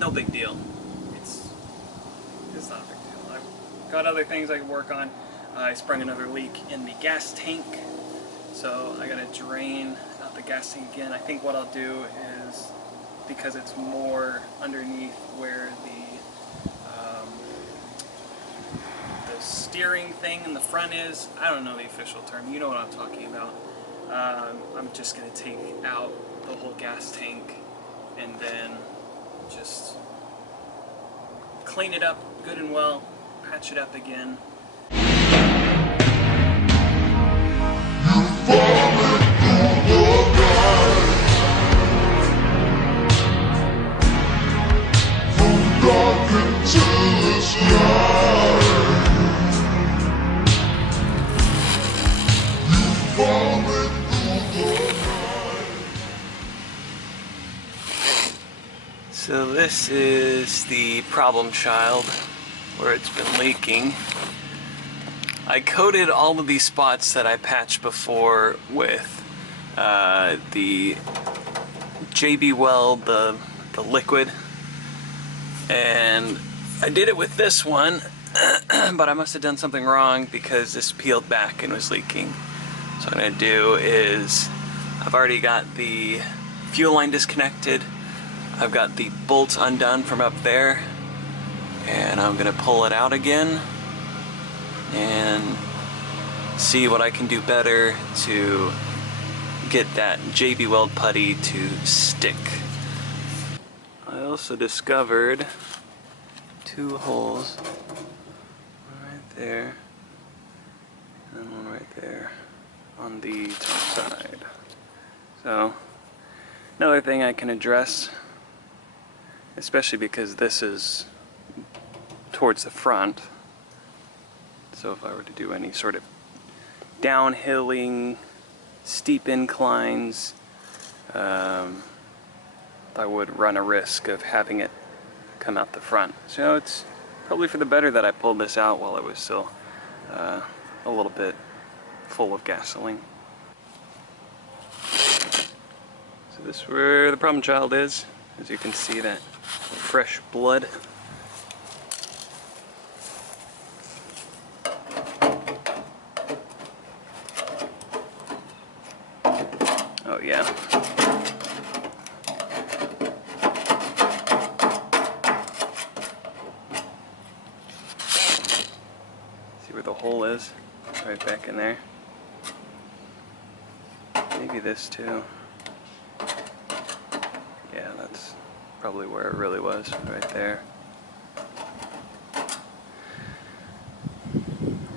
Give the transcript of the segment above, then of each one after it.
no big deal. It's not a big deal. I've got other things I can work on. I sprung another leak in the gas tank, so I gotta drain out the gas tank again. I think what I'll do is, because it's more underneath where the steering thing in the front is, I don't know the official term, you know what I'm talking about. I'm just gonna take out the whole gas tank and then just clean it up good and well, patch it up again. So this is the problem child where it's been leaking. I coated all of these spots that I patched before with the JB Weld, the liquid, and I did it with this one, but I must have done something wrong because this peeled back and was leaking. So what I'm going to do is, I've already got the fuel line disconnected, I've got the bolts undone from up there, and I'm going to pull it out again and see what I can do better to get that JB Weld putty to stick. I also discovered 2 holes, one right there and one right there on the top side. So another thing I can address, especially because this is towards the front, so if I were to do any sort of downhilling, steep inclines, I would run a risk of having it come out the front. So it's probably for the better that I pulled this out while it was still a little bit full of gasoline. So this is where the problem child is. As you can see, that fresh blood. Oh yeah. See where the hole is? Right back in there. Maybe this too. Yeah, that's probably where it really was, right there.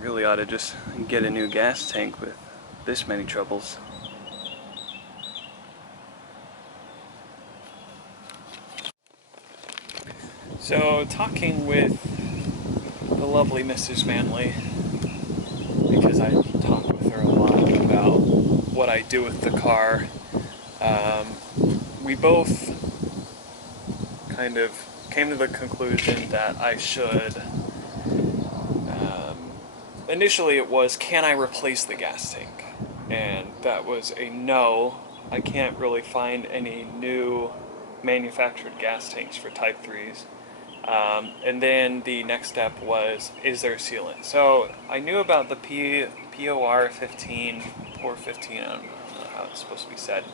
Really ought to just get a new gas tank with this many troubles. So, talking with the lovely Mrs. Manley, because I talk with her a lot about what I do with the car, we both kind of came to the conclusion that I should, initially it was, can I replace the gas tank? And that was a no. I can't really find any new manufactured gas tanks for Type 3s. And then the next step was, is there sealant? So I knew about the POR15, POR15, I don't know how it's supposed to be said,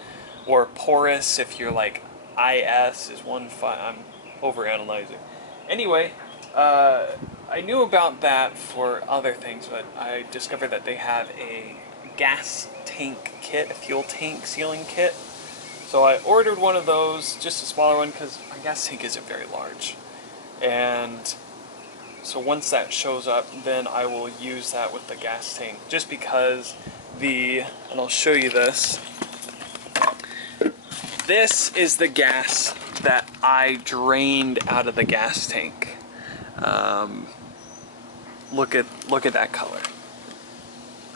or porous if you're like IS is 1.5, I'm overanalyzing. Anyway, I knew about that for other things, but I discovered that they have a gas tank kit, a fuel tank sealing kit. So I ordered one of those, just a smaller one, because my gas tank isn't very large. And so once that shows up, then I will use that with the gas tank, just because and I'll show you this. This is the gas that I drained out of the gas tank. Look at that color.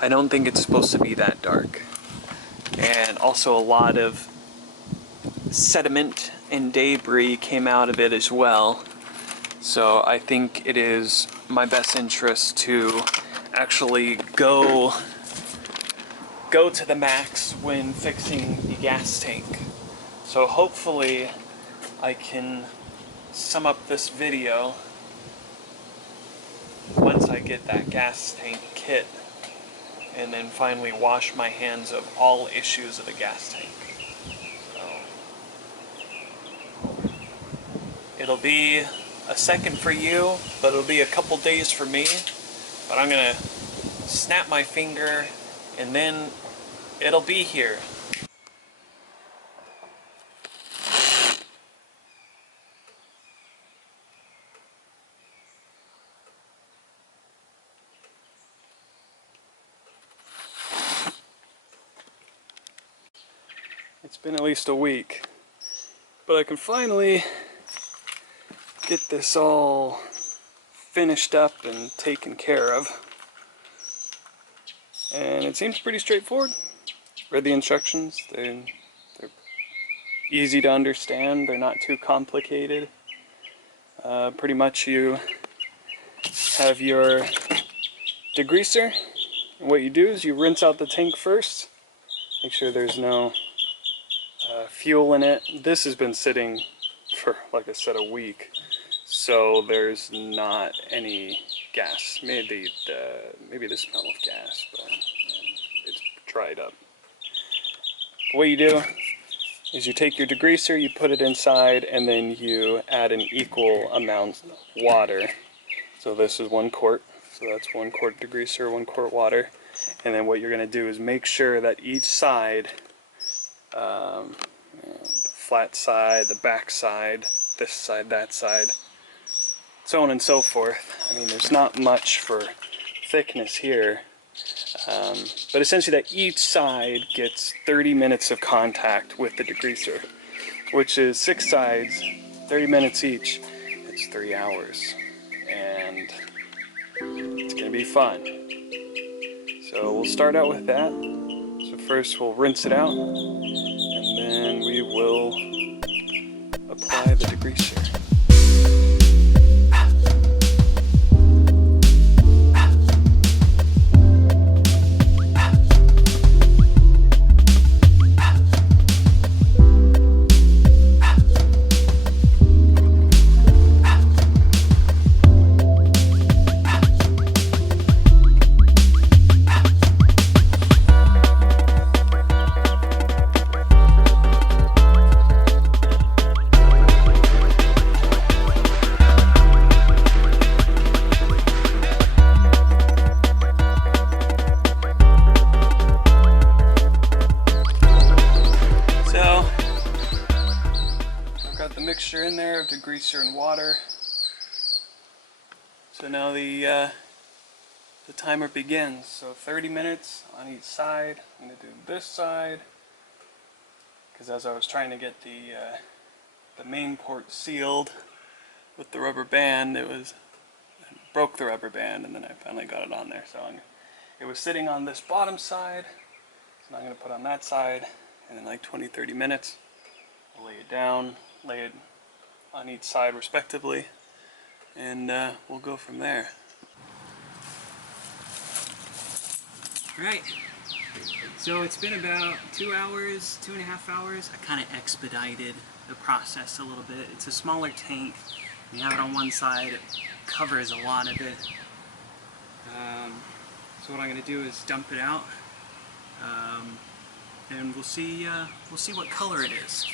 I don't think it's supposed to be that dark. And also a lot of sediment and debris came out of it as well. So I think it is my best interest to actually go to the max when fixing the gas tank. So hopefully I can sum up this video once I get that gas tank kit, and then finally wash my hands of all issues of the gas tank. So, it'll be a second for you, but it'll be a couple days for me. But I'm gonna snap my finger and then it'll be here. It's been at least a week, but I can finally get this all finished up and taken care of. And it seems pretty straightforward. Read the instructions. They're easy to understand. They're not too complicated. Pretty much you have your degreaser. And what you do is you rinse out the tank first. Make sure there's no fuel in it. This has been sitting for, like I said, a week. So there's not any gas. Maybe the smell of gas, but it's dried up. What you do is you take your degreaser, you put it inside, and then you add an equal amount of water. So this is 1 quart, so that's 1 quart degreaser, 1 quart water. And then what you're going to do is make sure that each side, the flat side, the back side, this side, that side, so on and so forth. I mean, there's not much for thickness here, but essentially that each side gets 30 minutes of contact with the degreaser, which is 6 sides, 30 minutes each. It's 3 hours, and it's going to be fun. So we'll start out with that. So first we'll rinse it out, and then we will apply the degreaser. Mixture in there of degreaser and water. So now the timer begins. So 30 minutes on each side. I'm going to do this side because as I was trying to get the main port sealed with the rubber band, I broke the rubber band, and then I finally got it on there. So it was sitting on this bottom side. So now I'm going to put on that side, and in like 20-30 minutes I'll lay it down, lay it on each side respectively, and we'll go from there. Right, so it's been about 2 hours, 2.5 hours. I kind of expedited the process a little bit. It's a smaller tank. You have it on one side, it covers a lot of it. So what I'm going to do is dump it out, and we'll see what color it is.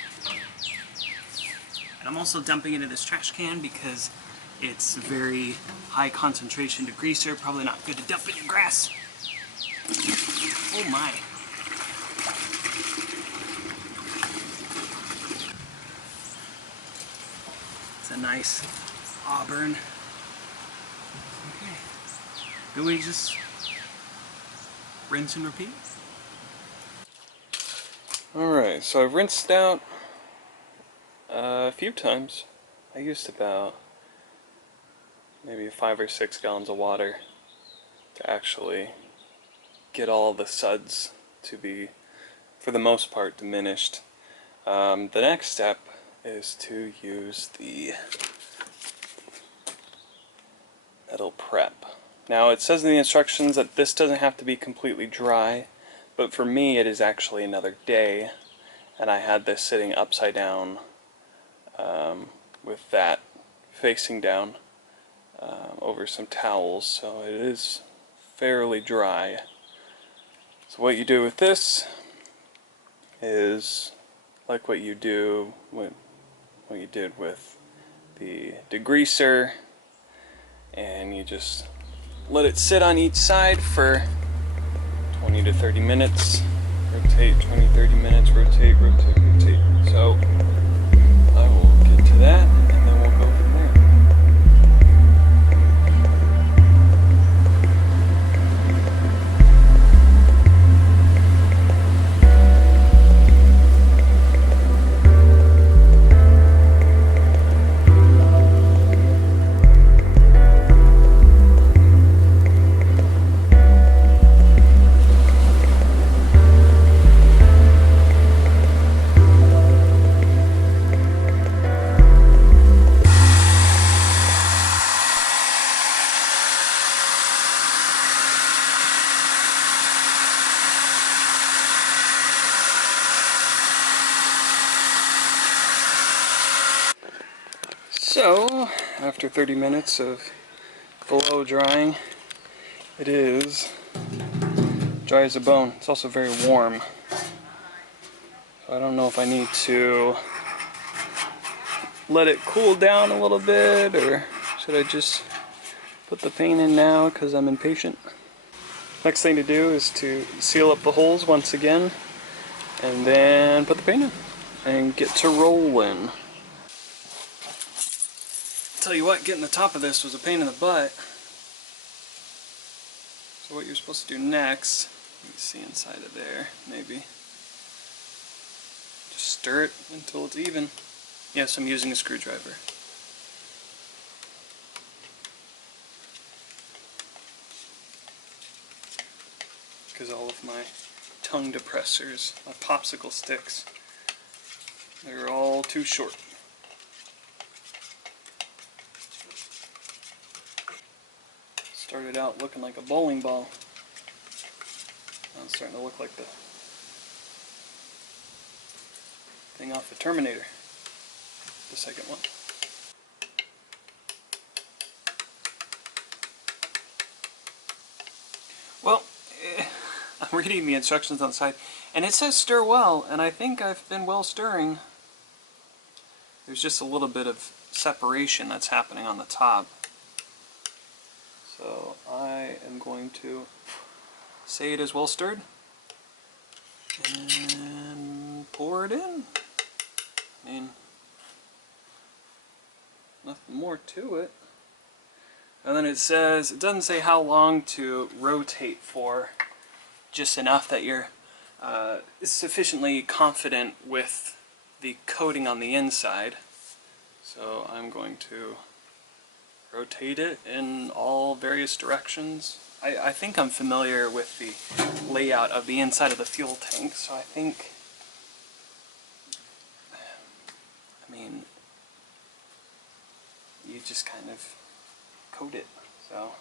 And I'm also dumping it into this trash can because it's very high concentration degreaser. Probably not good to dump in your grass. Oh my. It's a nice auburn. Okay. Then we just rinse and repeat. Alright, so I've rinsed out a few times. I used about maybe 5 or 6 gallons of water to actually get all the suds to be, for the most part, diminished. The next step is to use the metal prep. Now it says in the instructions that this doesn't have to be completely dry, but for me it is actually another day, and I had this sitting upside down with that facing down over some towels, so it is fairly dry. So what you do with this is like what you do with what you did with the degreaser, and you just let it sit on each side for 20 to 30 minutes. Rotate 20-30 minutes, rotate, rotate, rotate. So I will get to that and then we'll go from there. So, after 30 minutes of below drying, it is dry as a bone. It's also very warm. So I don't know if I need to let it cool down a little bit, or should I just put the paint in now because I'm impatient. Next thing to do is to seal up the holes once again, and then put the paint in and get to rolling. Tell you what, getting the top of this was a pain in the butt. So what you're supposed to do next, you can see inside of there, maybe. Just stir it until it's even. Yes, I'm using a screwdriver. Because all of my tongue depressors, my popsicle sticks, they're all too short. Started out looking like a bowling ball. Now it's starting to look like the thing off the Terminator. The second one. Well, I'm reading the instructions on the side, and it says stir well, and I think I've been well stirring. There's just a little bit of separation that's happening on the top. So I am going to say it is well stirred and pour it in. I mean, nothing more to it. And then it says, it doesn't say how long to rotate for, just enough that you're sufficiently confident with the coating on the inside. So I'm going to rotate it in all various directions. I think I'm familiar with the layout of the inside of the fuel tank, so I think, I mean, you just kind of coat it, so.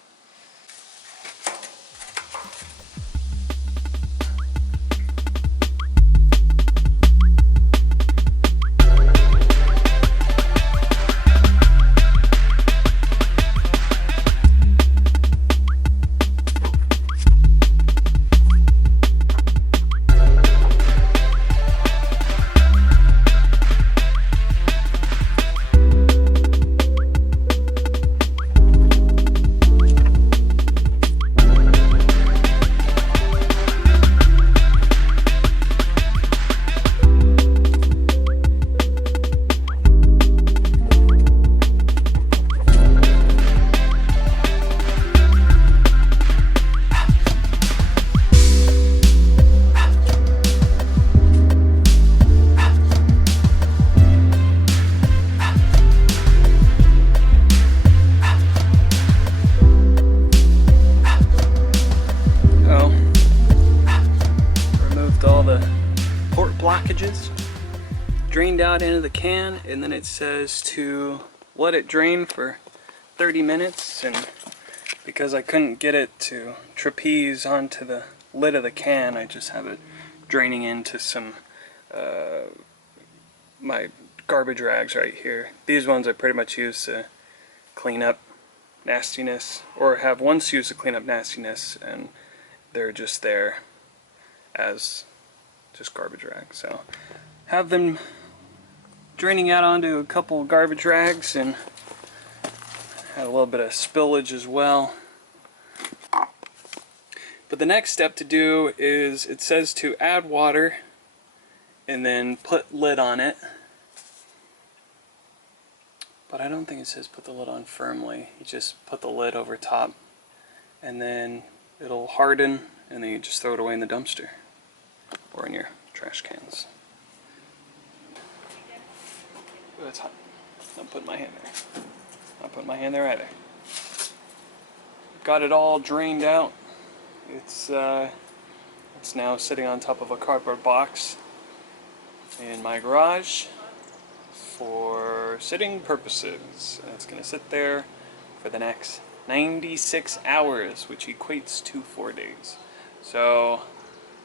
Drained out into the can, and then it says to let it drain for 30 minutes, and because I couldn't get it to trapeze onto the lid of the can, I just have it draining into some my garbage rags right here. These ones I pretty much use to clean up nastiness, or have once used to clean up nastiness, and they're just there as just garbage rags. So have them draining out onto a couple garbage rags, and had a little bit of spillage as well. But the next step to do is, it says to add water and then put lid on it. But I don't think it says put the lid on firmly. You just put the lid over top and then it'll harden, and then you just throw it away in the dumpster or in your trash cans. Ooh, that's hot. Don't put my hand there. Not putting my hand there either. Got it all drained out. It's now sitting on top of a cardboard box in my garage for sitting purposes. And it's going to sit there for the next 96 hours, which equates to 4 days. So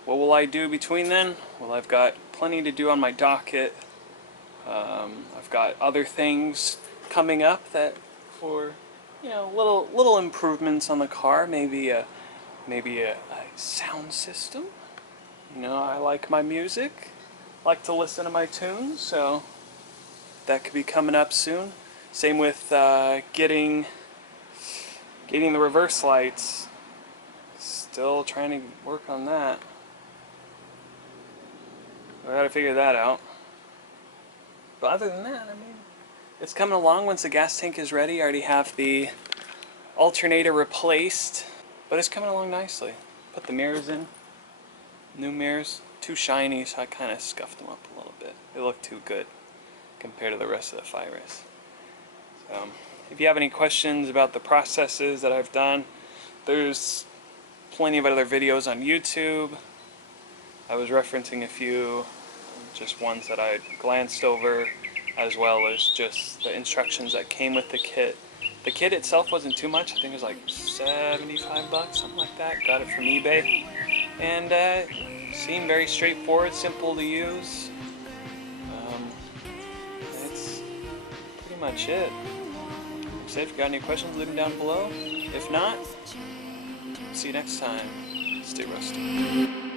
what will I do between then? Well, I've got plenty to do on my docket. I've got other things coming up that for, you know, little improvements on the car, maybe a sound system. You know, I like my music, like to listen to my tunes, so that could be coming up soon. Same with getting the reverse lights. Still trying to work on that. I gotta figure that out. But other than that, I mean, it's coming along. Once the gas tank is ready, I already have the alternator replaced, but it's coming along nicely. Put the mirrors in, new mirrors, too shiny, so I kind of scuffed them up a little bit. They look too good compared to the rest of the Virus. So, if you have any questions about the processes that I've done, there's plenty of other videos on YouTube. I was referencing a few, just ones that I glanced over, as well as just the instructions that came with the kit. The kit itself wasn't too much. I think it was like 75 bucks, something like that. Got it from eBay. And seemed very straightforward, simple to use. That's pretty much it. So if you got any questions, leave them down below. If not, see you next time. Stay rusty.